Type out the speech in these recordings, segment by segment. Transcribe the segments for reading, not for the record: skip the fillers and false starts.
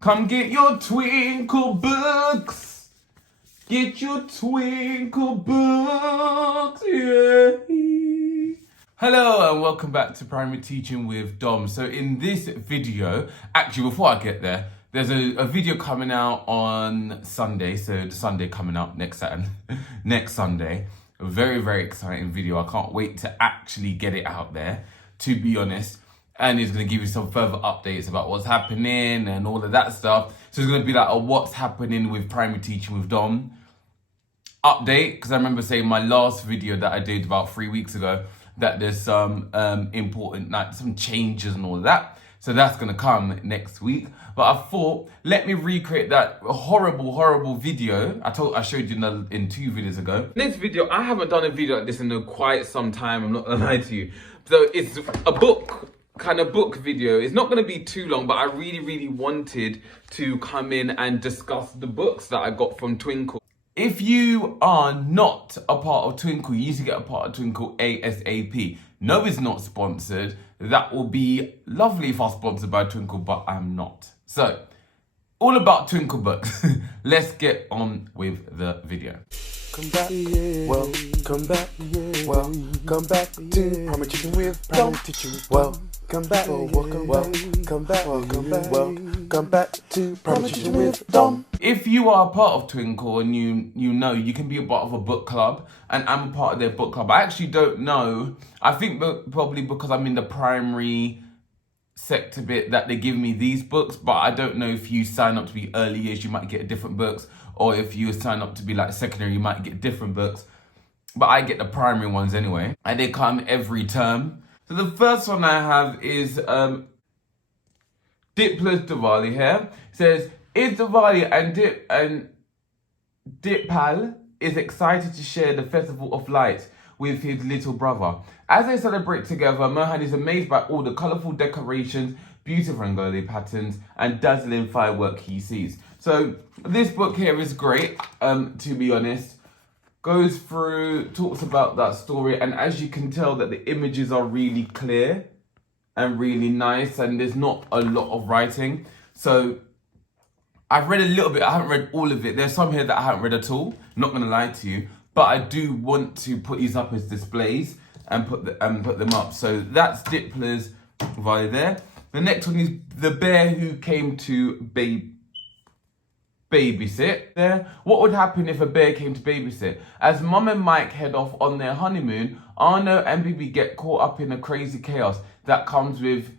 Come get your Twinkl books. Get your Twinkl books. Yeah. Hello and welcome back to Primary Teaching with Dom. So in this video, actually before I get there, there's a video coming out on Sunday. So the Sunday coming out next Saturday, next Sunday. A very, very exciting video. I can't wait to actually get it out there, to be honest. And he's going to give you some further updates about what's happening and all of that stuff. So it's going to be like a what's happening with Primary Teaching with Dom update. Because I remember saying my last video that I did about 3 weeks ago that there's some important, like some changes and all of that. So that's going to come next week. But I thought, let me recreate that horrible video I showed you in 2 videos ago. This video, I haven't done a video like this in quite some time, I'm not going to lie to you. So it's a book video. It's not going to be too long, but I really wanted to come in and discuss the books that I got from Twinkl. If you are not a part of Twinkl, you need to get a part of Twinkl ASAP. No, it's not sponsored. That will be lovely if I was sponsored by Twinkl, but I'm not. So, all about Twinkl books. Let's get on with the video. Come back, well, come back, well, come back to Primary Teaching with Dom. Come back, come back to Primary Teaching with Dom. If you are a part of Twinkl and you know you can be a part of a book club, and I'm a part of their book club. I actually don't know. I think probably because I'm in the primary sector bit that they give me these books, but I don't know if you sign up to be early years, you might get different books, or if you sign up to be like secondary, you might get different books. But I get the primary ones anyway, and they come every term. So the first one I have is Diplomas Diwali here. It says, is Diwali and Dipal is excited to share the festival of lights with his little brother. As they celebrate together, Mohan is amazed by all the colourful decorations, beautiful Rangoli patterns, and dazzling firework he sees. So this book here is great, to be honest. Goes through, talks about that story, and as you can tell that the images are really clear and really nice, and there's not a lot of writing. So I've read a little bit, I haven't read all of it. There's some here that I haven't read at all, not gonna lie to you, but I do want to put these up as displays and put them up. So that's Diplomas Diwali there. The next one is The Bear Who Came to Babysit there. What would happen if a bear came to babysit? As Mum and Mike head off on their honeymoon, Arno and Bibi get caught up in a crazy chaos that comes with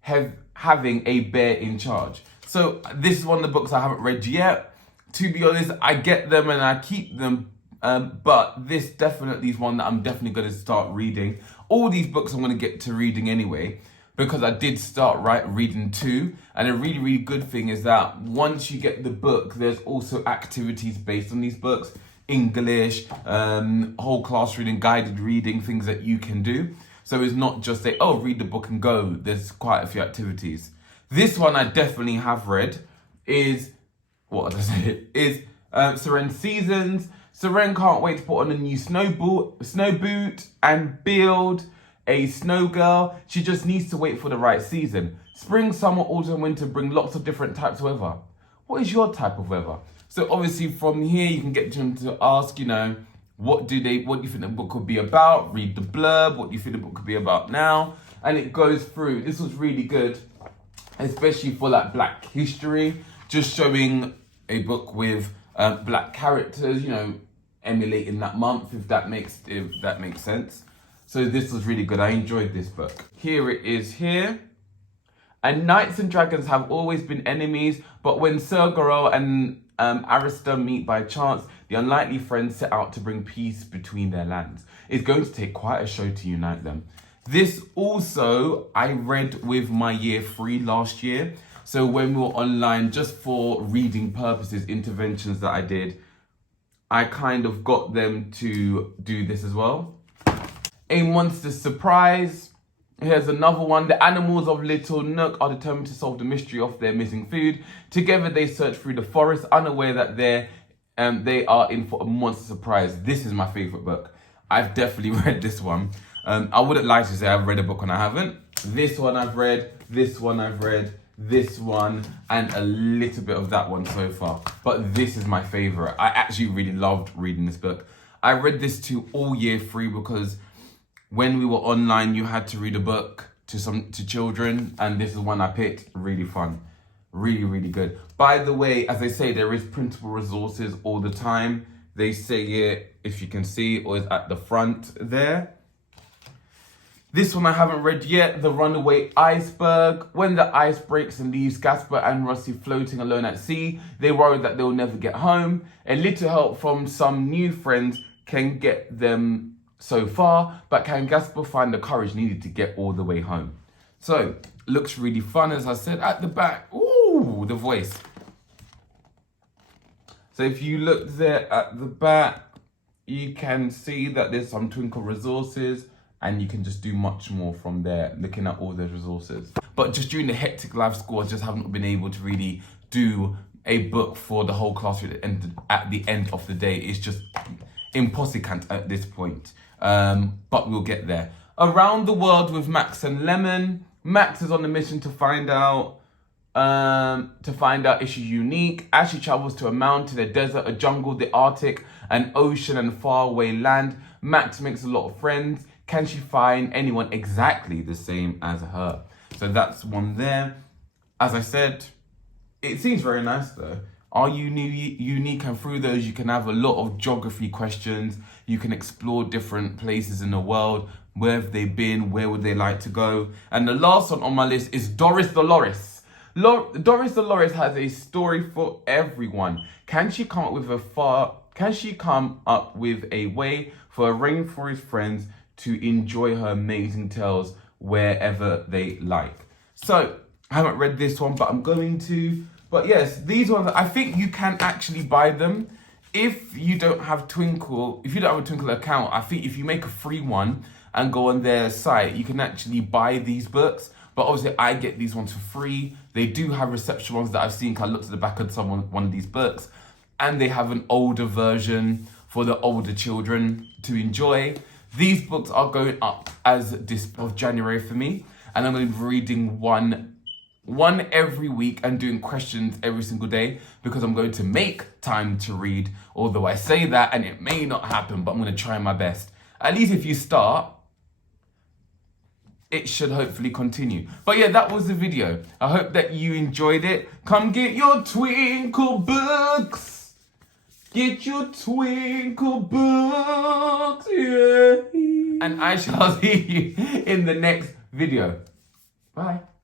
having a bear in charge. So this is one of the books I haven't read yet. To be honest, I get them and I keep them, but this definitely is one that I'm definitely going to start reading. All these books I'm going to get to reading anyway, because I did start reading 2. And a really good thing is that once you get the book, there's also activities based on these books. English, whole class reading, guided reading, things that you can do. So it's not just say, oh, read the book and go. There's quite a few activities. This one I definitely have read is, what did I say? Is Seren's Seasons. Seren can't wait to put on a new snow boot and build a snow girl. She just needs to wait for the right season. Spring, summer, autumn, winter bring lots of different types of weather. What is your type of weather? So obviously from here you can get them to ask, what do you think the book could be about? Read the blurb. What do you think the book could be about now? And it goes through. This was really good, especially for like Black history, just showing a book with Black characters, emulating that month, if that makes sense. So this was really good. I enjoyed this book. Here it is here. And knights and dragons have always been enemies, but when Sir Gorel and Arista meet by chance, the unlikely friends set out to bring peace between their lands. It's going to take quite a show to unite them. This also I read with my year 3 last year. So when we were online, just for reading purposes, interventions that I did, I kind of got them to do this as well. A monster surprise. Here's another one. The animals of Little Nook are determined to solve the mystery of their missing food. Together they search through the forest, unaware that they are in for a monster surprise. This is my favourite book. I've definitely read this one. I wouldn't lie to say I've read a book when I haven't. This one I've read. This one I've read. this one, and a little bit of that one so far. But this is my favorite. I actually really loved reading this book. I read this to all year 3 because when we were online, you had to read a book to children, and this is one I picked. Really fun. Really, really good. By the way, as I say, there is printable resources all the time. They say it, if you can see, or is at the front there. This one I haven't read yet, The Runaway Iceberg. When the ice breaks and leaves Gasper and Rossi floating alone at sea, they worry that they'll never get home. A little help from some new friends can get them so far, but can Gasper find the courage needed to get all the way home? So, looks really fun, as I said. At the back, ooh, the voice. So if you look there at the back, you can see that there's some Twinkl resources, and you can just do much more from there, looking at all those resources. But just during the hectic life school, I just haven't been able to really do a book for the whole class at the end of the day. It's just impossible at this point, but we'll get there. Around the World with Max and Lemon. Max is on a mission to find out is she unique. As she travels to a mountain, a desert, a jungle, the Arctic, an ocean, and faraway land, Max makes a lot of friends. Can she find anyone exactly the same as her? So that's one there. As I said, it seems very nice though. Are you unique? And through those, you can have a lot of geography questions. You can explore different places in the world. Where have they been? Where would they like to go? And the last one on my list is Doris the Loris. Doris the Loris has a story for everyone. Can she come up with a way for her rainforest friends to enjoy her amazing tales wherever they like? So, I haven't read this one, but I'm going to. But yes, these ones, I think you can actually buy them. If you don't have Twinkl, if you don't have a Twinkl account, I think if you make a free one and go on their site, you can actually buy these books. But obviously, I get these ones for free. They do have reception ones that I've seen. I looked at the back of one of these books, and they have an older version for the older children to enjoy. These books are going up as this of January for me, and I'm going to be reading one every week and doing questions every single day because I'm going to make time to read. Although I say that and it may not happen, but I'm going to try my best. At least if you start, it should hopefully continue. But yeah, that was the video. I hope that you enjoyed it. Come get your Twinkl books. Get your Twinkl books. Yeah. And I shall see you in the next video. Bye.